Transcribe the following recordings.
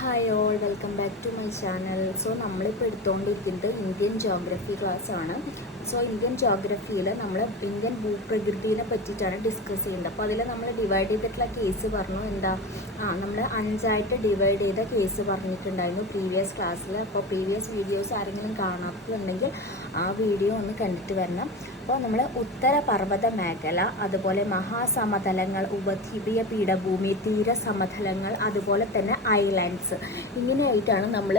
Hi all welcome back to my channel so നമ്മളിപ്പോൾ എടുത്തുകൊണ്ടിരിക്കുന്നത് Indian geography class ആണ്. So Indian ജോഗ്രഫിയിൽ നമ്മൾ ഇന്ത്യൻ ഭൂപ്രകൃതിയെ പറ്റിയിട്ടാണ് ഡിസ്കസ് ചെയ്യുന്നത്. അപ്പോൾ അതിൽ നമ്മൾ ഡിവൈഡ് ചെയ്തിട്ടുള്ള കേസ് പറഞ്ഞു. എന്താ? ആ നമ്മൾ അഞ്ചായിട്ട് ഡിവൈഡ് ചെയ്ത കേസ് പറഞ്ഞിട്ടുണ്ടായിരുന്നു പ്രീവിയസ് ക്ലാസ്സിൽ അപ്പോൾ പ്രീവിയസ് വീഡിയോസ് ആരെങ്കിലും കാണാത്തുണ്ടെങ്കിൽ ആ വീഡിയോ ഒന്ന് കണ്ടിട്ട് വരണം. അപ്പോൾ നമ്മൾ ഉത്തര പർവത മേഖല അതുപോലെ മഹാസമതലങ്ങൾ ഉപദ്വീപീയ പീഠഭൂമി തീരസമതലങ്ങൾ അതുപോലെ തന്നെ ഐലൻഡ്സ്. ഇങ്ങനെയായിട്ടാണ് നമ്മൾ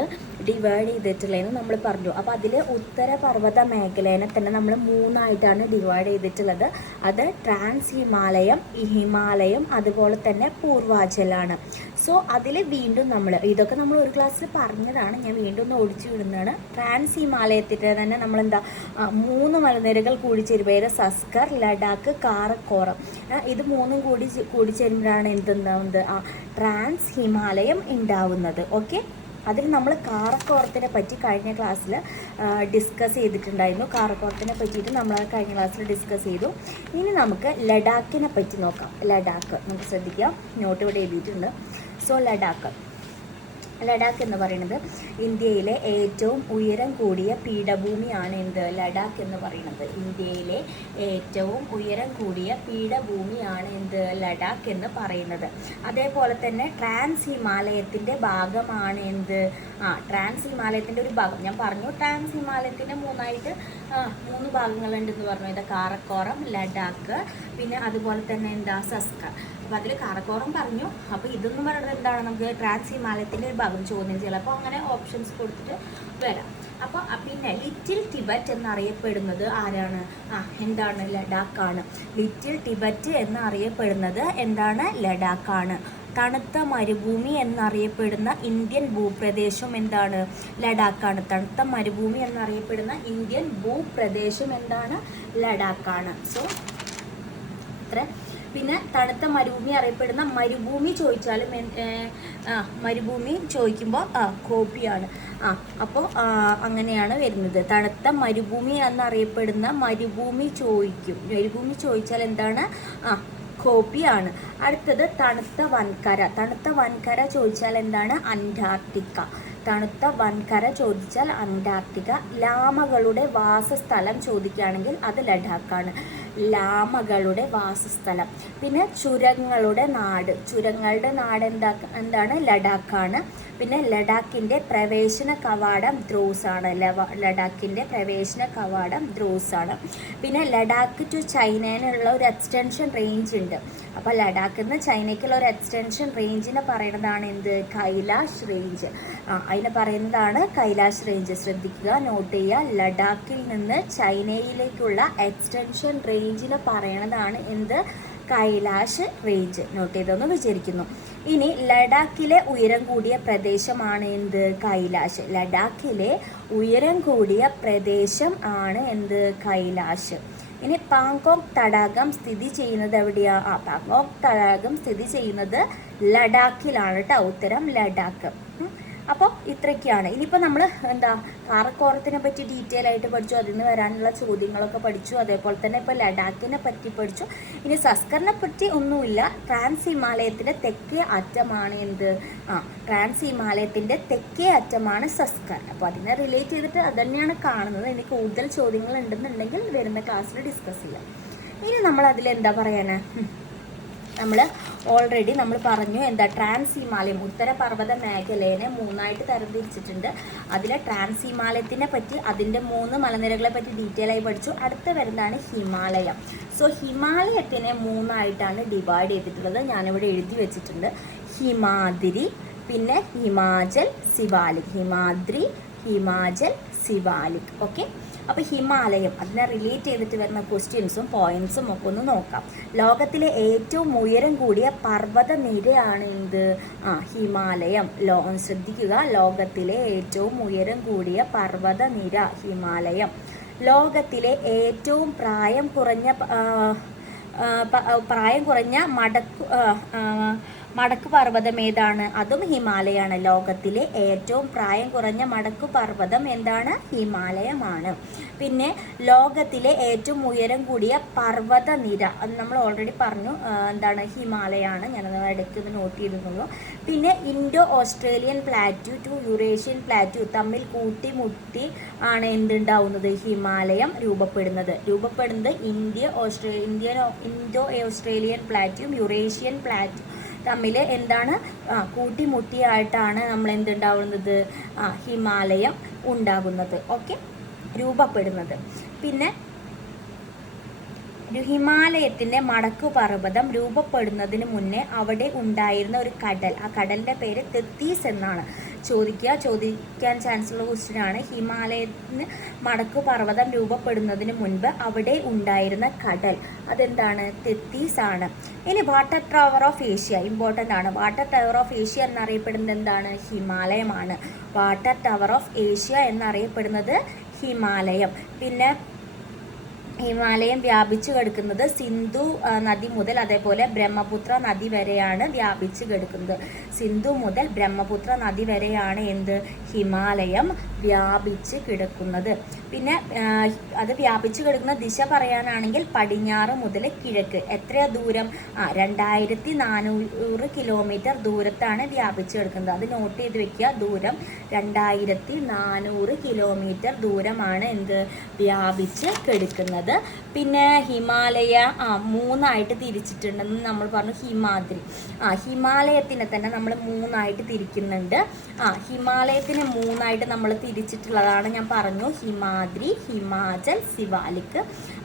ഡിവൈഡ് ചെയ്തിട്ടുള്ളതെന്ന് നമ്മൾ പറഞ്ഞു. അപ്പോൾ അതിൽ ഉത്തര പർവത മേഖലേനെ തന്നെ നമ്മൾ മൂന്നായിട്ടാണ് ഡിവൈഡ് ചെയ്തിട്ടുള്ളത്. അത് ട്രാൻസ് ഹിമാലയം ഹിമാലയം അതുപോലെ തന്നെ പൂർവാചലാണ്. സോ അതിൽ വീണ്ടും നമ്മൾ ഇതൊക്കെ നമ്മൾ ഒരു ക്ലാസ്സിൽ പറഞ്ഞതാണ് ഞാൻ വീണ്ടും ഒന്ന് ഓടിച്ചു വിടുന്നതാണ്. ട്രാൻസ് ഹിമാലയത്തിന്റെ തന്നെ നമ്മളെന്താ മൂന്ന് മലനിരകൾ കൂടിച്ചേരുമ്പോൾ സസ്കർ ലഡാക്ക് കാറക്കോറം ഇത് മൂന്നും കൂടി കൂടിച്ചേരുമ്പോഴാണ് എന്തുണ്ടാവുന്നത്? ആ ട്രാൻസ് ഹിമാലയം ഉണ്ടാവുന്നത്. ഓക്കെ? അതിൽ നമ്മൾ കാറക്കോറത്തിനെ പറ്റി കഴിഞ്ഞ ക്ലാസ്സിൽ ഡിസ്കസ് ചെയ്തിട്ടുണ്ടായിരുന്നു. കാറക്കോറത്തിനെ പറ്റിയിട്ട് നമ്മൾ കഴിഞ്ഞ ക്ലാസ്സിൽ ഡിസ്കസ് ചെയ്തു. ഇനി നമുക്ക് ലഡാക്കിനെ പറ്റി നോക്കാം. ലഡാക്ക് നമുക്ക് ശ്രദ്ധിക്കാം. നോട്ട് ഇവിടെ എഴുതിയിട്ടുണ്ട്. സോ ലഡാക്ക്. ലഡാക്ക് എന്ന് പറയുന്നത് ഇന്ത്യയിലെ ഏറ്റവും ഉയരം കൂടിയ പീഠഭൂമിയാണ് എന്ത്? ലഡാക്ക് എന്ന് പറയുന്നത്. ഇന്ത്യയിലെ ഏറ്റവും ഉയരം കൂടിയ പീഠഭൂമിയാണ് എന്ത്? ലഡാക്ക് എന്ന് പറയുന്നത്. അതേപോലെ തന്നെ ട്രാൻസ് ഹിമാലയത്തിന്റെ ഭാഗമാണ് എന്ത്? ആ ട്രാൻസ് ഹിമാലയത്തിന്റെ ഒരു ഭാഗം. ഞാൻ പറഞ്ഞു ട്രാൻസ് ഹിമാലയത്തിന്റെ മൂന്നായിട്ട് ആ മൂന്ന് ഭാഗങ്ങളുണ്ടെന്ന് പറഞ്ഞു. ഇത് കാറക്കോറം ലഡാക്ക് പിന്നെ അതുപോലെ തന്നെ എന്താ സസ്കർ അപ്പോൾ അതിൽ കാറക്കോറം പറഞ്ഞു. അപ്പോൾ ഇതെന്ന് പറയുന്നത് എന്താണ്? നമുക്ക് ട്രാൻസ് ഹിമാലയത്തിന്റെ ഒരു ഭാഗം ചോദ്യം അപ്പോൾ അങ്ങനെ ഓപ്ഷൻസ് കൊടുത്തിട്ട് വരാം. അപ്പോൾ പിന്നെ ലിറ്റിൽ ടിബറ്റ് എന്നറിയപ്പെടുന്നത് ആരാണ്? ആ എന്താണ്? ലഡാക്കാണ്. ലിറ്റിൽ ടിബറ്റ് എന്നറിയപ്പെടുന്നത് എന്താണ്? ലഡാക്കാണ്. തണുത്ത മരുഭൂമി എന്നറിയപ്പെടുന്ന ഇന്ത്യൻ ഭൂപ്രദേശം എന്താണ്? ലഡാക്കാണ്. തണുത്ത മരുഭൂമി എന്നറിയപ്പെടുന്ന ഇന്ത്യൻ ഭൂപ്രദേശം എന്താണ്? ലഡാക്കാണ്. സോ ഇത്ര. പിന്നെ തണുത്ത മരുഭൂമി അറിയപ്പെടുന്ന മരുഭൂമി ചോദിച്ചാലും മരുഭൂമി ചോദിക്കുമ്പോൾ ആ കോപ്പിയാണ്. ആ അപ്പോൾ അങ്ങനെയാണ് വരുന്നത്. തണുത്ത മരുഭൂമി എന്നറിയപ്പെടുന്ന മരുഭൂമി ചോദിക്കും. മരുഭൂമി ചോദിച്ചാൽ എന്താണ്? ആ കോപ്പിയാണ്. അടുത്തത് തണുത്ത വൻകര. തണുത്ത വൻകര ചോദിച്ചാൽ എന്താണ്? അന്റാർട്ടിക്ക. തണുത്ത വൻകര ചോദിച്ചാൽ അന്റാർട്ടിക്ക. ലാമകളുടെ വാസസ്ഥലം ചോദിക്കുകയാണെങ്കിൽ അത് ലഡാക്കാണ്. ലാമകളുടെ വാസസ്ഥലം. പിന്നെ ചുരങ്ങളുടെ നാട്. ചുരങ്ങളുടെ നാട് എന്താ എന്താണ്? ലഡാക്കാണ്. പിന്നെ ലഡാക്കിന്റെ പ്രവേശന കവാടം ദ്രോസ് ആണ് ലവ- ലഡാക്കിന്റെ പ്രവേശന കവാടം ദ്രോസ് ആണ് പിന്നെ ലഡാക്ക് ടു ചൈനയിലുള്ള ഒരു എക്സ്റ്റൻഷൻ റേഞ്ച് ഉണ്ട്. അപ്പോൾ ലഡാക്കിൽ നിന്ന് ചൈനയ്ക്കുള്ള ഒരു എക്സ്റ്റൻഷൻ റേഞ്ചിനെ പറയുന്നതാണ് എന്ത്? കൈലാഷ് റേഞ്ച് അതിനെ പറയുന്നതാണ് കൈലാഷ് റേഞ്ച് ശ്രദ്ധിക്കുക നോട്ട് ചെയ്യുക. ലഡാക്കിൽ നിന്ന് ചൈനയിലേക്കുള്ള എക്സ്റ്റൻഷൻ റേഞ്ചിനെ പറയണതാണ് എന്ത്? കൈലാഷ് റേഞ്ച് നോട്ട് ചെയ്തെന്ന് വിചാരിക്കുന്നു. ഇനി ലഡാക്കിലെ ഉയരം കൂടിയ പ്രദേശമാണ് എന്ത്? കൈലാഷ്. ലഡാക്കിലെ ഉയരം കൂടിയ പ്രദേശം ആണ് എന്ത്? കൈലാഷ്. ഇനി പാങ്കോങ് തടാകം സ്ഥിതി ചെയ്യുന്നത് എവിടെയാണ് ആ പാങ്കോങ് തടാകം സ്ഥിതി ചെയ്യുന്നത് ലഡാക്കിലാണ് കേട്ടോ ഉത്തരം ലഡാക്ക്. അപ്പോൾ ഇത്രയൊക്കെയാണ്. ഇനിയിപ്പോൾ നമ്മൾ എന്താ കാറക്കോറത്തിനെ പറ്റി ഡീറ്റെയിൽ ആയിട്ട് പഠിച്ചു അതിൽ നിന്ന് വരാനുള്ള ചോദ്യങ്ങളൊക്കെ പഠിച്ചു അതേപോലെ തന്നെ ഇപ്പോൾ ലഡാക്കിനെ പറ്റി പഠിച്ചു. ഇനി സസ്കറിനെ പറ്റി ഒന്നുമില്ല. ട്രാൻസ് ഹിമാലയത്തിന്റെ തെക്കേ അറ്റമാണ് എന്ത്? ആ ട്രാൻസ് ഹിമാലയത്തിന്റെ തെക്കേ അറ്റമാണ് സസ്കർ. അപ്പോൾ അതിനെ റിലേറ്റ് ചെയ്തിട്ട് അത് തന്നെയാണ് കാണുന്നത്. ഇനി കൂടുതൽ ചോദ്യങ്ങൾ ഉണ്ടെന്നുണ്ടെങ്കിൽ വരുന്ന ക്ലാസ്സിൽ ഡിസ്കസ് ചെയ്യാം. ഇനി നമ്മൾ അതിൽ എന്താ പറയാനാ നമ്മൾ ഓൾറെഡി നമ്മൾ പറഞ്ഞു എന്താ ട്രാൻസ് ഹിമാലയം ഉത്തര പർവത മേഖലയെ മൂന്നായിട്ട് തരംതിരിച്ചിട്ടുണ്ട്. അതിലെ ട്രാൻസ് ഹിമാലയത്തിനെ പറ്റി അതിന്റെ മൂന്ന് മലനിരകളെ പറ്റി ഡീറ്റെയിൽ ആയി പഠിച്ചു. അടുത്ത വരുന്നതാണ് ഹിമാലയം. സോ ഹിമാലയത്തിനെ മൂന്നായിട്ടാണ് ഡിവൈഡ് ചെയ്തിട്ടുള്ളത്. ഞാനിവിടെ എഴുതി വെച്ചിട്ടുണ്ട്. ഹിമാദ്രി പിന്നെ ഹിമാചൽ സിവാലിക് ഹിമാദ്രി ഹിമാചൽ സിവാലിക് ഓക്കെ അപ്പോൾ ഹിമാലയം. അതിനെ റിലേറ്റ് ചെയ്തിട്ട് വരുന്ന ക്വസ്റ്റ്യൻസും പോയിന്റ്സും ഒക്കെ ഒന്ന് നോക്കാം. ലോകത്തിലെ ഏറ്റവും ഉയരം കൂടിയ പർവത നിരയാണ് എന്ത്? ആ ഹിമാലയം. ലോ ശ്രദ്ധിക്കുക. ലോകത്തിലെ ഏറ്റവും ഉയരം കൂടിയ പർവത നിര ഹിമാലയം. ലോകത്തിലെ ഏറ്റവും പ്രായം കുറഞ്ഞ പ്രായം കുറഞ്ഞ മടക്കു മടക്ക് പർവതം ഏതാണ്? അതും ഹിമാലയാണ്. ലോകത്തിലെ ഏറ്റവും പ്രായം കുറഞ്ഞ മടക്ക് പർവതം എന്താണ്? ഹിമാലയമാണ്. പിന്നെ ലോകത്തിലെ ഏറ്റവും ഉയരം കൂടിയ പർവത നിര അത് നമ്മൾ ഓൾറെഡി പറഞ്ഞു എന്താണ്? ഹിമാലയാണ്. ഞാനത് ഇടയ്ക്ക് ഒന്ന് നോട്ട് ചെയ്തിരുന്നുള്ളൂ. പിന്നെ Indo Australian plate to Eurasian plate തമ്മിൽ കൂട്ടിമുട്ടി ആണ് എന്തുണ്ടാവുന്നത്? ഹിമാലയം രൂപപ്പെടുന്നത്. രൂപപ്പെടുന്നത് ഇന്ത്യ ഓസ്ട്രേ ഇന്ത്യൻ ഇൻഡോ ഓസ്ട്രേലിയൻ പ്ലാറ്റും യുറേഷ്യൻ പ്ലാറ്റ്യൂ തമ്മിൽ എന്താണ് ആ, കൂട്ടിമുട്ടിയായിട്ടാണ് നമ്മൾ എന്തുണ്ടാവുന്നത്? ആ, ഹിമാലയം ഉണ്ടാകുന്നത്. ഓക്കെ? രൂപപ്പെടുന്നത്. പിന്നെ ഒരു ഹിമാലയത്തിന്റെ മടക്കു പർവതം രൂപപ്പെടുന്നതിന് മുന്നേ അവിടെ ഉണ്ടായിരുന്ന ഒരു കടൽ. ആ കടലിന്റെ പേര് തെത്തീസ് എന്നാണ്. ചോദിക്കുക ചോദിക്കാൻ ചാൻസ് ഉള്ള ക്വസ്റ്റ്യൻ ആണ്. ഹിമാലയത്തിന് മടക്കു പർവതം രൂപപ്പെടുന്നതിന് മുൻപ് അവിടെ ഉണ്ടായിരുന്ന കടൽ. അതെന്താണ്? തെത്തീസ് ആണ്. ഇനി water tower of Asia important ആണ്. വാട്ടർ ടവർ ഓഫ് ഏഷ്യ എന്നറിയപ്പെടുന്നത് എന്താണ്? ഹിമാലയമാണ്. വാട്ടർ ടവർ ഓഫ് ഏഷ്യ എന്നറിയപ്പെടുന്നത് ഹിമാലയം. പിന്നെ ഹിമാലയം വ്യാപിച്ചു കിടക്കുന്നത് സിന്ധു നദി മുതൽ അതേപോലെ ബ്രഹ്മപുത്ര നദി വരെയാണ് വ്യാപിച്ചു കിടക്കുന്നത്. സിന്ധു മുതൽ ബ്രഹ്മപുത്ര നദി വരെയാണ് എന്ത്? ഹിമാലയം വ്യാപിച്ച് കിടക്കുന്നത്. പിന്നെ അത് വ്യാപിച്ചു കിടക്കുന്ന ദിശ പറയാനാണെങ്കിൽ പടിഞ്ഞാറ് മുതൽ കിഴക്ക്. എത്ര ദൂരം? ആ രണ്ടായിരത്തി നാനൂറ് കിലോമീറ്റർ ദൂരത്താണ് വ്യാപിച്ചു കിടക്കുന്നത്. അത് നോട്ട് ചെയ്ത് വെക്കുക. ദൂരം രണ്ടായിരത്തി നാനൂറ് കിലോമീറ്റർ ദൂരമാണ് എന്ത്? വ്യാപിച്ച് കിടക്കുന്നത്. പിന്നെ ഹിമാലയ ആ മൂന്നായിട്ട് തിരിച്ചിട്ടുണ്ടെന്ന് നമ്മൾ പറഞ്ഞു ഹിമാദ്രി. ആ ഹിമാലയത്തിനെ തന്നെ നമ്മൾ മൂന്നായിട്ട് തിരിക്കുന്നുണ്ട്. ആ ഹിമാലയത്തിനെ മൂന്നായിട്ട് നമ്മൾ തിരിച്ചിട്ടുള്ളതാണ് ഞാൻ പറഞ്ഞു. ഹിമാദ്രി ഹിമാചൽ സിവാലിക്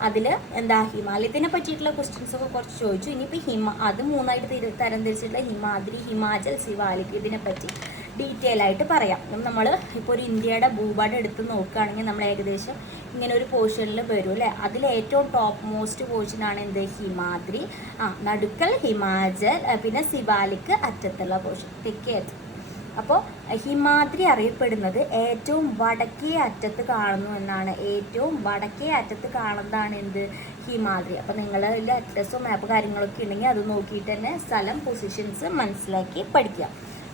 അതിൽ എന്താ ഹിമാലയത്തിനെ പറ്റിയിട്ടുള്ള ക്വസ്റ്റ്യൻസ് ഒക്കെ കുറച്ച് ചോദിച്ചു. ഇനിയിപ്പോൾ ഹിമ അത് മൂന്നായിട്ട് തിരി തരം തിരിച്ചിട്ടുള്ള ഹിമാദ്രി ഹിമാചൽ സിവാലിക് ഇതിനെ പറ്റി. ഡീറ്റെയിൽ ആയിട്ട് പറയാം. നമ്മൾ ഇപ്പോൾ ഒരു ഇന്ത്യയുടെ ഭൂപാഠം എടുത്ത് നോക്കുകയാണെങ്കിൽ നമ്മൾ ഏകദേശം ഇങ്ങനെ ഒരു പോർഷനിൽ വരും അല്ലേ? അതിൽ ഏറ്റവും ടോപ്പ് മോസ്റ്റ് പോർഷനാണ് എന്ത്? ഹിമാദ്രി. ആ നടുക്കൽ ഹിമാചൽ പിന്നെ സിവാലിക്ക് അറ്റത്തുള്ള പോർഷൻ തെക്കേ അറ്റം. അപ്പോൾ ഹിമാദ്രി അറിയപ്പെടുന്നത് ഏറ്റവും വടക്കേ അറ്റത്ത് കാണുന്നു എന്നാണ്. ഏറ്റവും വടക്കേ അറ്റത്ത് കാണുന്നതാണ് എന്ത്? ഹിമാദ്രി. അപ്പോൾ നിങ്ങളിൽ അഡ്രസ്സോ മാപ്പ് കാര്യങ്ങളൊക്കെ ഉണ്ടെങ്കിൽ അത് നോക്കിയിട്ട് തന്നെ സ്ഥലം പൊസിഷൻസ് മനസ്സിലാക്കി പഠിക്കുക.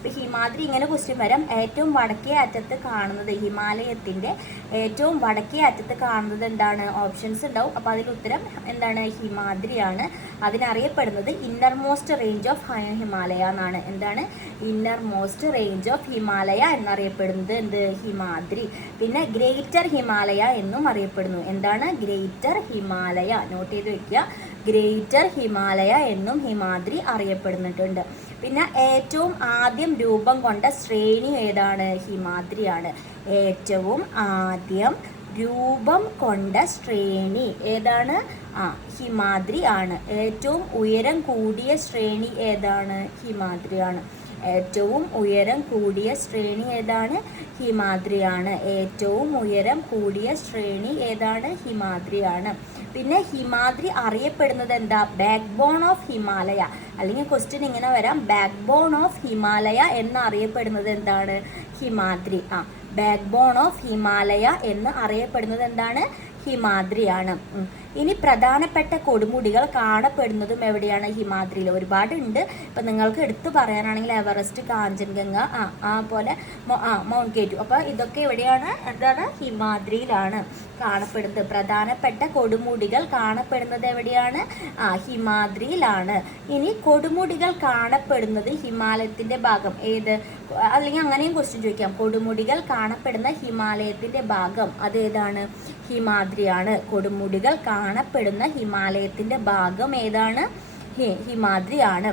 ഹിമാദ്രി ഇങ്ങനെ ക്വസ്റ്റ്യൻ വരാം. ഏറ്റവും വടക്കേ അറ്റത്ത് കാണുന്നത് ഹിമാലയത്തിന്റെ ഏറ്റവും വടക്കേ അറ്റത്ത് കാണുന്നത് എന്താണ്? ഓപ്ഷൻസ് ഉണ്ടാവും. അപ്പോൾ അതിൽ ഉത്തരം എന്താണ്? ഹിമാദ്രിയാണ്. അതിനറിയപ്പെടുന്നത് inner most range of Himalaya എന്നാണ്. എന്താണ്? Inner most range of Himalaya എന്നറിയപ്പെടുന്നത് എന്ത്? ഹിമാദ്രി. പിന്നെ ഗ്രേറ്റർ ഹിമാലയ എന്നും അറിയപ്പെടുന്നു. എന്താണ്? ഗ്രേറ്റർ ഹിമാലയ. നോട്ട് ചെയ്ത് വെക്കുക. ഗ്രേറ്റർ ഹിമാലയ എന്നും ഹിമാദ്രി അറിയപ്പെടുന്നിട്ടുണ്ട് പിന്നെ ഏറ്റവും ആദ്യം രൂപം കൊണ്ട ശ്രേണി ഏതാണ്? ഹിമാദ്രിയാണ്. ഏറ്റവും ആദ്യം രൂപം കൊണ്ട ശ്രേണി ഏതാണ്? ആ ഹിമാദ്രി ആണ്. ഏറ്റവും ഉയരം കൂടിയ ശ്രേണി ഏതാണ്? ഹിമാദ്രിയാണ്. ഏറ്റവും ഉയരം കൂടിയ ശ്രേണി ഏതാണ്? ഹിമാദ്രിയാണ്. ഏറ്റവും ഉയരം കൂടിയ ശ്രേണി ഏതാണ്? ഹിമാദ്രിയാണ്. പിന്നെ ഹിമാദ്രി അറിയപ്പെടുന്നത് എന്താ? ബാക്ക് ബോൺ ഓഫ് ഹിമാലയ അല്ലെങ്കിൽ ക്വസ്റ്റ്യൻ ഇങ്ങനെ വരാം. ബാക്ക് ബോൺ ഓഫ് ഹിമാലയ എന്ന് അറിയപ്പെടുന്നത് എന്താണ്? ഹിമാദ്രി. ആ ബാക്ക് ബോൺ ഓഫ് ഹിമാലയ എന്ന് അറിയപ്പെടുന്നത് എന്താണ്? ഹിമാദ്രിയാണ്. ഇനി പ്രധാനപ്പെട്ട കൊടുമുടികൾ കാണപ്പെടുന്നതും എവിടെയാണ്? ഹിമാദ്രിയിൽ ഒരുപാടുണ്ട്. ഇപ്പം നിങ്ങൾക്ക് എടുത്തു പറയാനാണെങ്കിൽ എവറസ്റ്റ് കാഞ്ചൻഗംഗ ആ ആ പോലെ ആ മൗണ്ട് കേറ്റു അപ്പോൾ ഇതൊക്കെ എവിടെയാണ്? എന്താണ്? ഹിമാദ്രിയിലാണ് കാണപ്പെടുന്നത്. പ്രധാനപ്പെട്ട കൊടുമുടികൾ കാണപ്പെടുന്നത് എവിടെയാണ്? ആ ഹിമാദ്രിയിലാണ്. ഇനി കൊടുമുടികൾ കാണപ്പെടുന്നത് ഹിമാലയത്തിന്റെ ഭാഗം. ഏത്? അല്ലെങ്കിൽ അങ്ങനെയും ക്വസ്റ്റ്യൻ ചോദിക്കാം. കൊടുമുടികൾ കാണപ്പെടുന്ന ഹിമാലയത്തിന്റെ ഭാഗം അതേതാണ് ഹിമാദ്രിയാണ്. കൊടുമുടികൾ കാണപ്പെടുന്ന ഹിമാലയത്തിന്റെ ഭാഗം ഏതാണ്? ഹിമാദ്രിയാണ്.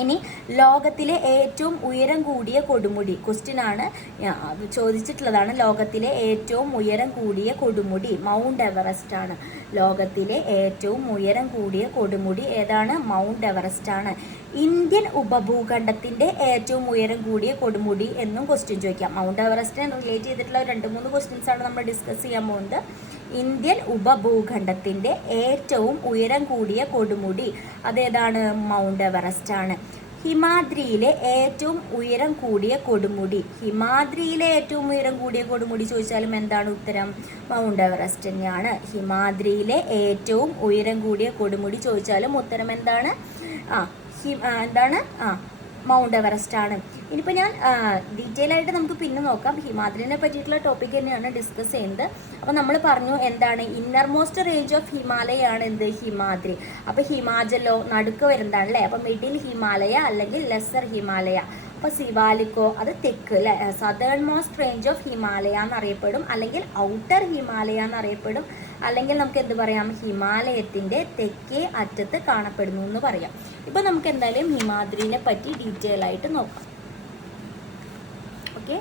ഇനി ലോകത്തിലെ ഏറ്റവും ഉയരം കൂടിയ കൊടുമുടി ക്വസ്റ്റ്യൻ ആണ്. ചോദിച്ചിട്ടുള്ളതാണ്. ലോകത്തിലെ ഏറ്റവും ഉയരം കൂടിയ കൊടുമുടി മൗണ്ട് എവറസ്റ്റ് ആണ്. ലോകത്തിലെ ഏറ്റവും ഉയരം കൂടിയ കൊടുമുടി ഏതാണ്? മൗണ്ട് എവറസ്റ്റ് ആണ്. ഇന്ത്യൻ ഉപഭൂഖണ്ഡത്തിന്റെ ഏറ്റവും ഉയരം കൂടിയ കൊടുമുടി എന്നും ക്വസ്റ്റ്യൻ ചോദിക്കാം. മൗണ്ട് എവറസ്റ്റിനെ റിലേറ്റ് ചെയ്തിട്ടുള്ള രണ്ട് മൂന്ന് ക്വസ്റ്റ്യൻസ് ആണ് നമ്മൾ ഡിസ്കസ് ചെയ്യാൻ പോകുന്നത്. ഇന്ത്യൻ ഉപഭൂഖണ്ഡത്തിന്റെ ഏറ്റവും ഉയരം കൂടിയ കൊടുമുടി അതേതാണ് മൗണ്ട് എവറസ്റ്റ് ആണ്. ഹിമാദ്രിയിലെ ഏറ്റവും ഉയരം കൂടിയ കൊടുമുടി. ഹിമാദ്രിയിലെ ഏറ്റവും ഉയരം കൂടിയ കൊടുമുടി ചോദിച്ചാലും എന്താണ് ഉത്തരം? മൗണ്ട് എവറസ്റ്റ് തന്നെയാണ്. ഹിമാദ്രിയിലെ ഏറ്റവും ഉയരം കൂടിയ കൊടുമുടി ചോദിച്ചാലും ഉത്തരം എന്താണ്? ആ, എന്താണ്? ആ മൗണ്ട് എവറസ്റ്റ് ആണ്. ഇനിയിപ്പോൾ ഞാൻ ഡീറ്റെയിൽ ആയിട്ട് നമുക്ക് പിന്നെ നോക്കാം. ഹിമാദ്രിനെ പറ്റിയിട്ടുള്ള ടോപ്പിക് തന്നെയാണ് ഡിസ്കസ് ചെയ്യുന്നത്. അപ്പോൾ നമ്മൾ പറഞ്ഞു എന്താണ് inner most range of Himalaya ആണ് എന്ത്? ഹിമാദ്രി. അപ്പോൾ ഹിമാചലോ നടുക്ക് വരുന്നതാണ് അല്ലേ അപ്പോൾ മിഡിൽ ഹിമാലയ അല്ലെങ്കിൽ ലെസർ ഹിമാലയ. അപ്പോൾ സിവാലിക്കോ അത് തെക്ക് അല്ലേ? Southern most range of Himalaya എന്നറിയപ്പെടും. അല്ലെങ്കിൽ ഔട്ടർ ഹിമാലയ എന്നറിയപ്പെടും. അല്ലെങ്കിൽ നമുക്ക് എന്ത് പറയാം? ഹിമാലയത്തിന്റെ തെക്കേ അറ്റത്ത് കാണപ്പെടുന്നു എന്ന് പറയാം. ഇപ്പോൾ നമുക്ക് എന്തായാലും ഹിമാദ്രിനെ പറ്റി ഡീറ്റെയിൽ ആയിട്ട് നോക്കാം. ഓക്കെ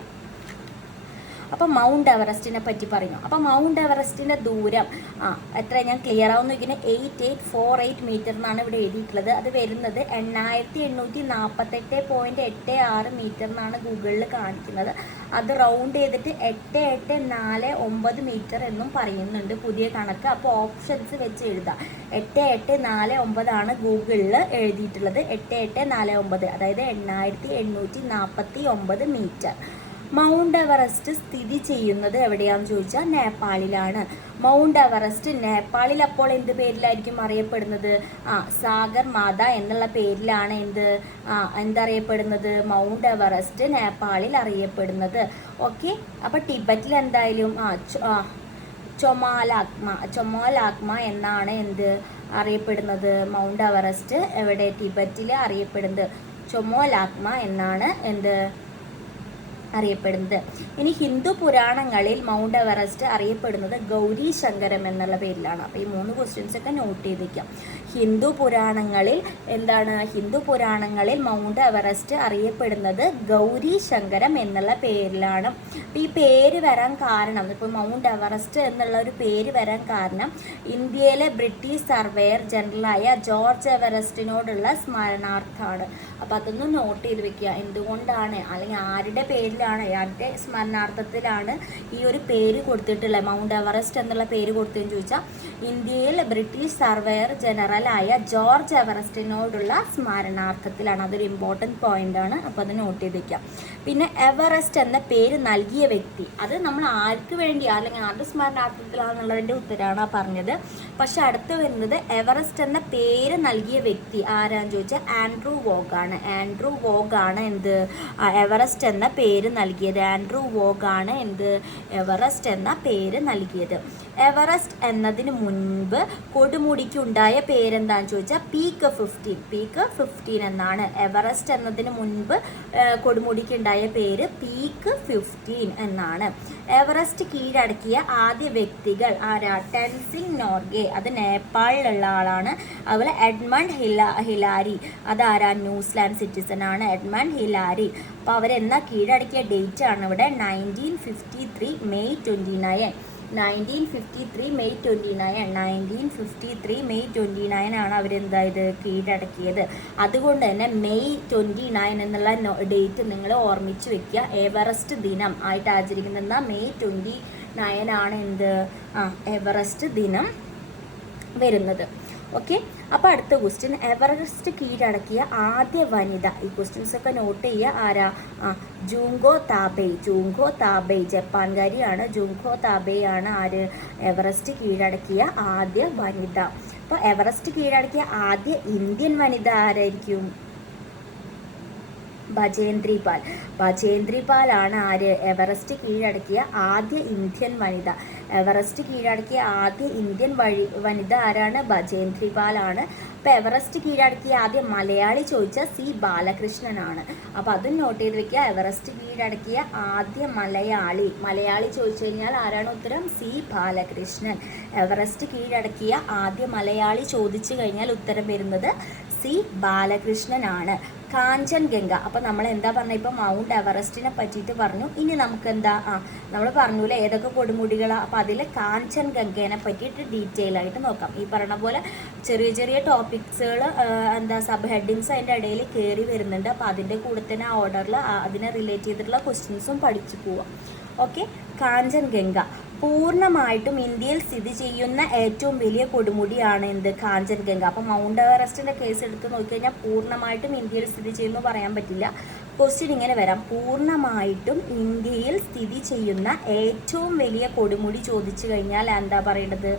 അപ്പോൾ മൗണ്ട് എവറസ്റ്റിനെ പറ്റി പറഞ്ഞു അപ്പോൾ മൗണ്ട് എവറസ്റ്റിന്റെ ദൂരം ആ എത്ര ഞാൻ ക്ലിയർ ആവുന്നു. ഇങ്ങനെ eight eight four eight metre എന്നാണ് ഇവിടെ എഴുതിയിട്ടുള്ളത്. അത് വരുന്നത് എണ്ണായിരത്തി എണ്ണൂറ്റി നാൽപ്പത്തെട്ട് പോയിന്റ് എട്ട് ആറ് മീറ്റർ എന്നാണ് ഗൂഗിളിൽ കാണിക്കുന്നത്. അത് റൗണ്ട് ചെയ്തിട്ട് എട്ട് എട്ട് നാല് ഒമ്പത് മീറ്റർ എന്നും പറയുന്നുണ്ട് പുതിയ കണക്ക്. അപ്പോൾ ഓപ്ഷൻസ് വെച്ച് എഴുതാം. എട്ട് എട്ട് നാല് ഒമ്പതാണ് ഗൂഗിളിൽ എഴുതിയിട്ടുള്ളത്. എട്ട് എട്ട് നാല് ഒമ്പത് അതായത് എണ്ണായിരത്തി എണ്ണൂറ്റി നാൽപ്പത്തി ഒമ്പത് മീറ്റർ മൗണ്ട് എവറസ്റ്റ് സ്ഥിതി ചെയ്യുന്നത് എവിടെയാണെന്ന് ചോദിച്ചാൽ നേപ്പാളിലാണ്. മൗണ്ട് എവറസ്റ്റ് നേപ്പാളിൽ അപ്പോൾ എന്ത് പേരിലായിരിക്കും അറിയപ്പെടുന്നത്? ആ സാഗർ മാത എന്നുള്ള പേരിലാണ് എന്ത് ആ എന്തറിയപ്പെടുന്നത്? മൗണ്ട് എവറസ്റ്റ് നേപ്പാളിൽ അറിയപ്പെടുന്നത്. ഓക്കെ അപ്പോൾ ടിബറ്റിൽ എന്തായാലും ആ ചൊമാലാത്മ ചൊമാലാത്മ എന്നാണ് എന്ത് അറിയപ്പെടുന്നത്? മൗണ്ട് എവറസ്റ്റ് എവിടെ ടിബറ്റിൽ അറിയപ്പെടുന്നത്? ചൊമോലാക്മ എന്നാണ് എന്ത് അറിയപ്പെടുന്നത്. ഇനി ഹിന്ദു പുരാണങ്ങളിൽ മൗണ്ട് എവറസ്റ്റ് അറിയപ്പെടുന്നത് ഗൗരി ശങ്കരം എന്നുള്ള പേരിലാണ്. അപ്പോൾ ഈ മൂന്ന് ക്വസ്റ്റ്യൻസ് ഒക്കെ നോട്ട് ചെയ്തിരിക്കാം. ഹിന്ദു പുരാണങ്ങളിൽ എന്താണ്? ഹിന്ദു പുരാണങ്ങളിൽ മൗണ്ട് എവറസ്റ്റ് അറിയപ്പെടുന്നത് ഗൗരി ശങ്കരം എന്നുള്ള പേരിലാണ്. അപ്പോൾ ഈ പേര് വരാൻ കാരണം ഇപ്പോൾ മൗണ്ട് എവറസ്റ്റ് എന്നുള്ള ഒരു പേര് വരാൻ കാരണം ഇന്ത്യയിലെ ബ്രിട്ടീഷ് സർവേയർ ജനറലായ ജോർജ് എവറസ്റ്റിനോടുള്ള സ്മരണാർത്ഥമാണ്. അപ്പോൾ അതൊന്ന് നോട്ട് ചെയ്ത് വെക്കുക. എന്തുകൊണ്ടാണ്? അല്ലെങ്കിൽ ആരുടെ പേരിലാണ് അയാളുടെ സ്മരണാർത്ഥത്തിലാണ് ഈ ഒരു പേര് കൊടുത്തിട്ടുള്ളത്. മൗണ്ട് എവറസ്റ്റ് എന്നുള്ള പേര് കൊടുത്തതെന്ന് ചോദിച്ചാൽ ഇന്ത്യയിൽ ബ്രിട്ടീഷ് സർവേയർ ജനറലായ ജോർജ് എവറസ്റ്റിനോടുള്ള സ്മരണാർത്ഥത്തിലാണ്. അതൊരു ഇമ്പോർട്ടന്റ് പോയിന്റ് ആണ്. അപ്പോൾ അത് നോട്ട് ചെയ്ത് വെക്കാം പിന്നെ എവറസ്റ്റ് എന്ന പേര് നൽകിയ വ്യക്തി. അത് നമ്മൾ ആർക്ക് വേണ്ടി അല്ലെങ്കിൽ ആരുടെ സ്മരണാർത്ഥത്തിലാണെന്നുള്ളതിന്റെ ഉത്തരമാണ് പറഞ്ഞത്. പക്ഷെ അടുത്ത് വരുന്നത് എവറസ്റ്റ് എന്ന പേര് നൽകിയ വ്യക്തി ആരാന്ന് ചോദിച്ചാൽ ആൻഡ്രൂ വോഗാണ് ആൻഡ്രൂ വോഗാണ് എന്ത്? എവറസ്റ്റ് എന്ന പേര് നൽകിയത്. ആൻഡ്രൂ വോഗാണ് എന്ത് എവറസ്റ്റ് എന്ന പേര് നൽകിയത്. എവറസ്റ്റ് എന്നതിന് മുൻപ് കൊടുമുടിക്ക് ഉണ്ടായ പേരെന്താണെന്ന് ചോദിച്ചാൽ പീക്ക് ഫിഫ്റ്റീൻ. പീക്ക് ഫിഫ്റ്റീൻ എന്നാണ്. എവറസ്റ്റ് എന്നതിന് മുൻപ് കൊടുമുടിക്ക് ഉണ്ടായ പേര് പീക്ക് ഫിഫ്റ്റീൻ എന്നാണ്. എവറസ്റ്റ് കീഴടക്കിയ ആദ്യ വ്യക്തികൾ ആരാ? ടെൻസിംഗ് നോർഗെ. അത് നേപ്പാളിലുള്ള ആളാണ്. അതുപോലെ എഡ്മണ്ട് ഹില ഹിലാരി. അതാരാ? ന്യൂസിലാൻഡ് സിറ്റിസൺ ആണ് എഡ്മണ്ട് ഹിലാരി. അപ്പോൾ അവരെന്നാ കീഴടക്കിയ ഡേറ്റ് ആണ് ഇവിടെ nineteen fifty three May twenty nine nineteen fifty three May twenty nine nineteen fifty three May twenty nine ആണ് അവരെന്തായത് കീഴടക്കിയത്. അതുകൊണ്ട് തന്നെ മെയ് ട്വന്റി നയൻ എന്നുള്ള ഡേറ്റ് നിങ്ങൾ ഓർമ്മിച്ച് വെക്കുക. എവറസ്റ്റ് ദിനം ആയിട്ട് ആചരിക്കുന്ന മെയ് ട്വന്റി നയൻ ആണ് എന്ത്? ആ എവറസ്റ്റ് ദിനം വരുന്നത്. ഓക്കെ അപ്പോൾ അടുത്ത ക്വസ്റ്റ്യൻ എവറസ്റ്റ് കീഴടക്കിയ ആദ്യ വനിത. ഈ ക്വസ്റ്റ്യൻസ് ഒക്കെ നോട്ട് ചെയ്യുക. ആരാ? ജൂങ്കോ താബേ. ജൂങ്കോ താബേ ജപ്പാൻകാരിയാണ്. ജൂങ്കോ താബേ ആണ് ആര്? എവറസ്റ്റ് കീഴടക്കിയ ആദ്യ വനിത. അപ്പോൾ എവറസ്റ്റ് കീഴടക്കിയ ആദ്യ ഇന്ത്യൻ വനിത ആരായിരിക്കും? ഭജേന്ദ്രി പാൽ. ആണ് ആര്? എവറസ്റ്റ് കീഴടക്കിയ ആദ്യ ഇന്ത്യൻ വനിത. എവറസ്റ്റ് കീഴടക്കിയ ആദ്യ ഇന്ത്യൻ വഴി വനിത ആരാണ്? ഭജേന്ദ്രി ആണ് അപ്പോൾ എവറസ്റ്റ് കീഴടക്കിയ ആദ്യ മലയാളി ചോദിച്ച സി ബാലകൃഷ്ണനാണ്. അപ്പോൾ അതും നോട്ട് ചെയ്ത് വെക്കുക. എവറസ്റ്റ് കീഴടക്കിയ ആദ്യ മലയാളി. മലയാളി ചോദിച്ചു കഴിഞ്ഞാൽ ആരാണ് ഉത്തരം? സി ബാലകൃഷ്ണൻ. എവറസ്റ്റ് കീഴടക്കിയ ആദ്യ മലയാളി ചോദിച്ചു കഴിഞ്ഞാൽ ഉത്തരം വരുന്നത് സി ബാലകൃഷ്ണനാണ്. കാഞ്ചൻഗംഗ അപ്പോൾ നമ്മൾ എന്താ പറഞ്ഞ? ഇപ്പോൾ മൗണ്ട് എവറസ്റ്റിനെ പറ്റിയിട്ട് പറഞ്ഞു. ഇനി നമുക്ക് എന്താ ആ നമ്മൾ പറഞ്ഞൂലെ ഏതൊക്കെ കൊടുമുടികളാണ് അപ്പോൾ അതിൽ കാഞ്ചൻഗംഗേനെ പറ്റിയിട്ട് ഡീറ്റെയിൽ ആയിട്ട് നോക്കാം. ഈ പറഞ്ഞ പോലെ ചെറിയ ചെറിയ ടോപ്പിക്സുകൾ എന്താ സബ് ഹെഡിങ്സ് അതിന്റെ ഇടയിൽ കയറി വരുന്നുണ്ട്. അപ്പോൾ അതിന്റെ കൂടെ തന്നെ ഓർഡറിൽ അതിനെ റിലേറ്റ് ചെയ്തിട്ടുള്ള ക്വസ്റ്റ്യൻസും പഠിച്ചു പോവാം. ഓക്കെ കാഞ്ചൻഗംഗ പൂർണമായിട്ടും ഇന്ത്യയിൽ സ്ഥിതി ചെയ്യുന്ന ഏറ്റവും വലിയ കൊടുമുടിയാണ് എന്ത്? കാഞ്ചൻഗംഗ അപ്പം മൗണ്ട് എവറസ്റ്റിന്റെ കേസ് എടുത്ത് നോക്കിക്കഴിഞ്ഞാൽ പൂർണമായിട്ടും ഇന്ത്യയിൽ സ്ഥിതി ചെയ്യുന്നു പറയാൻ പറ്റില്ല. ക്വസ്റ്റ്യൻ ഇങ്ങനെ വരാം. പൂർണമായിട്ടും ഇന്ത്യയിൽ സ്ഥിതി ചെയ്യുന്ന ഏറ്റവും വലിയ കൊടുമുടി ചോദിച്ചു കഴിഞ്ഞാൽ എന്താ പറയേണ്ടത്?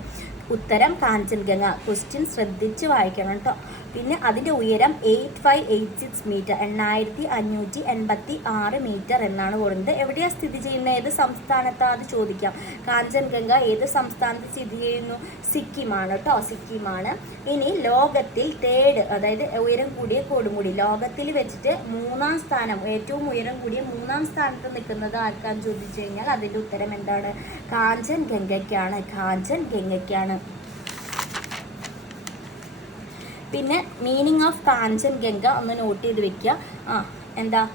ഉത്തരം കാഞ്ചൻഗംഗ ക്വസ്റ്റ്യൻ ശ്രദ്ധിച്ച് വായിക്കണം കേട്ടോ പിന്നെ അതിന്റെ ഉയരം eight five eight six metre എണ്ണായിരത്തി അഞ്ഞൂറ്റി എൺപത്തി ആറ് മീറ്റർ എന്നാണ് പറയുന്നത് എവിടെയാണ് സ്ഥിതി ചെയ്യുന്നത് ഏത് സംസ്ഥാനത്താണ് അത് ചോദിക്കാം. കാഞ്ചൻഗംഗ ഏത് സംസ്ഥാനത്ത് സ്ഥിതി ചെയ്യുന്നു? സിക്കിമാണ് കേട്ടോ സിക്കിമാണ്. ഇനി ലോകത്തിൽ തേർഡ് അതായത് ഉയരം കൂടിയ കൊടുമുടി. ലോകത്തിൽ വെച്ചിട്ട് മൂന്നാം സ്ഥാനം ഏറ്റവും ഉയരം കൂടിയ മൂന്നാം സ്ഥാനത്ത് നിൽക്കുന്നത് ആർക്കാന്ന് ചോദിച്ചു കഴിഞ്ഞാൽ അതിന്റെ ഉത്തരം എന്താണ്? കാഞ്ചൻ ഗംഗയ്ക്കാണ് കാഞ്ചൻ ഗംഗയ്ക്കാണ് പിന്നെ മീനിങ് ഓഫ് കാഞ്ചൻ ഗംഗ ഒന്ന് നോട്ട് ചെയ്ത് വെക്കുക. ആ എന്താ?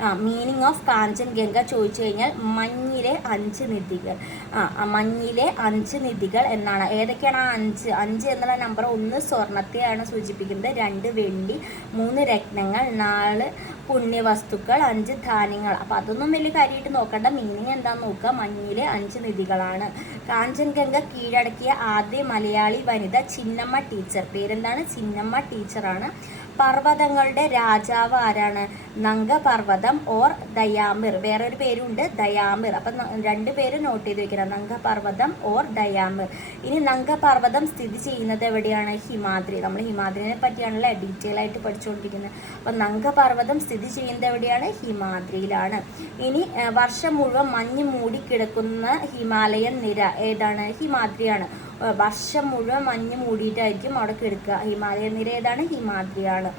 ആ മീനിങ് ഓഫ് കാഞ്ചൻ ഗംഗ ചോദിച്ചു കഴിഞ്ഞാൽ മഞ്ഞിലെ അഞ്ച് നിധികൾ. ആ മഞ്ഞിലെ അഞ്ച് നിധികൾ എന്നാണ്. ഏതൊക്കെയാണ് ആ അഞ്ച്? അഞ്ച് എന്നുള്ള നമ്പർ ഒന്ന് സ്വർണത്തെയാണ് സൂചിപ്പിക്കുന്നത്. രണ്ട് വെള്ളി മൂന്ന് രത്നങ്ങൾ നാല് പുണ്യവസ്തുക്കൾ അഞ്ച് ധാന്യങ്ങൾ. അപ്പോൾ അതൊന്നും വലിയ കാര്യമായിട്ട് നോക്കണ്ട. മീനിങ് എന്താണെന്ന് നോക്കുക? മഞ്ഞിലെ അഞ്ച് നിധികളാണ്. കാഞ്ചൻഗംഗ കീഴടക്കിയ ആദ്യ മലയാളി വനിത ചിന്നമ്മ ടീച്ചർ. പേരെന്താണ്? ചിന്നമ്മ ടീച്ചറാണ്. പർവതങ്ങളുടെ രാജാവ് ആരാണ്? നങ്കപർവതം ഓർ ദയാമിർ. വേറൊരു പേരുണ്ട് ദയാമിർ. അപ്പം രണ്ട് പേര് നോട്ട് ചെയ്ത് വെക്കണം. നങ്കപർവതം ഓർ ദയാമിർ. ഇനി നങ്കപർവതം സ്ഥിതി ചെയ്യുന്നത് എവിടെയാണ്? ഹിമാദ്രി. നമ്മൾ ഹിമാദ്രിനെ പറ്റിയാണല്ലേ ഡീറ്റെയിൽ ആയിട്ട് പഠിച്ചുകൊണ്ടിരിക്കുന്നത്. അപ്പം നങ്കപർവതം സ്ഥിതി ചെയ്യുന്നത് എവിടെയാണ്? ഹിമാദ്രിയിലാണ്. ഇനി വർഷം മുഴുവൻ മഞ്ഞ് മൂടി കിടക്കുന്ന ഹിമാലയൻ നിര ഏതാണ്? ഹിമാദ്രിയാണ്. വർഷം മുഴുവൻ മഞ്ഞ് മൂടിയിട്ടായിരിക്കും അവിടെ കിടക്കുക. ഹിമാലയൻ നിര ഏതാണ്? ഹിമാദ്രിയാണ്.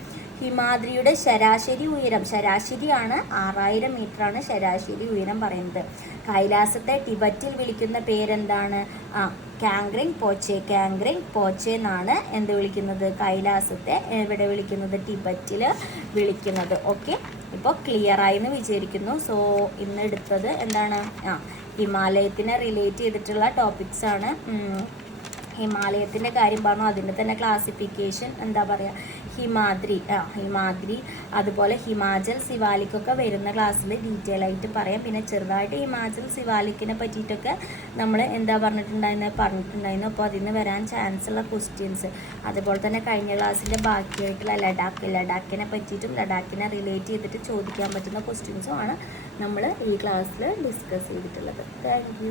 ഹിമാദ്രിയുടെ ശരാശരി ഉയരം ശരാശരിയാണ് ആറായിരം ആണ് ശരാശരി ഉയരം പറയുന്നത്. കൈലാസത്തെ ടിബറ്റിൽ വിളിക്കുന്ന പേരെന്താണ്? ആ കാങ്ക്രിങ് പോച്ചെ. കാങ്ക്രിങ് പോച്ചെ എന്നാണ് എന്ത് വിളിക്കുന്നത്? കൈലാസത്തെ എവിടെ വിളിക്കുന്നത്? ടിബറ്റിൽ വിളിക്കുന്നത്. ഓക്കെ. ഇപ്പോൾ ക്ലിയർ എന്ന് വിചാരിക്കുന്നു. സോ ഇന്ന് എടുത്തത് എന്താണ്? ആ ഹിമാലയത്തിനെ റിലേറ്റ് ചെയ്തിട്ടുള്ള ടോപ്പിക്സ് ആണ്. ഉം. ഹിമാലയത്തിന്റെ കാര്യം പറഞ്ഞു അതിന്റെ തന്നെ ക്ലാസിഫിക്കേഷൻ എന്താ പറയുക ഹിമാദ്രി ആ ഹിമാദ്രി അതുപോലെ ഹിമാചൽ സിവാലിക്കൊക്കെ വരുന്ന ക്ലാസ്സിൽ ഡീറ്റെയിൽ ആയിട്ട് പറയാം. പിന്നെ ചെറുതായിട്ട് ഹിമാചൽ സിവാലിക്കിനെ പറ്റിയിട്ടൊക്കെ നമ്മൾ എന്താ പറഞ്ഞിട്ടുണ്ടായിരുന്നു? പറഞ്ഞിട്ടുണ്ടായിരുന്നു. അപ്പോൾ അതിൽ നിന്ന് വരാൻ ചാൻസ് ഉള്ള ക്വസ്റ്റ്യൻസ് അതുപോലെ തന്നെ കഴിഞ്ഞ ക്ലാസ്സിന്റെ ബാക്കിയായിട്ടുള്ള ലഡാക്ക് ലഡാക്കിനെ പറ്റിയിട്ടും ലഡാക്കിനെ റിലേറ്റ് ചെയ്തിട്ട് ചോദിക്കാൻ പറ്റുന്ന ക്വസ്റ്റ്യൻസും ആണ് നമ്മൾ ഈ ക്ലാസ്സിൽ ഡിസ്കസ് ചെയ്തിട്ടുള്ളത്. താങ്ക്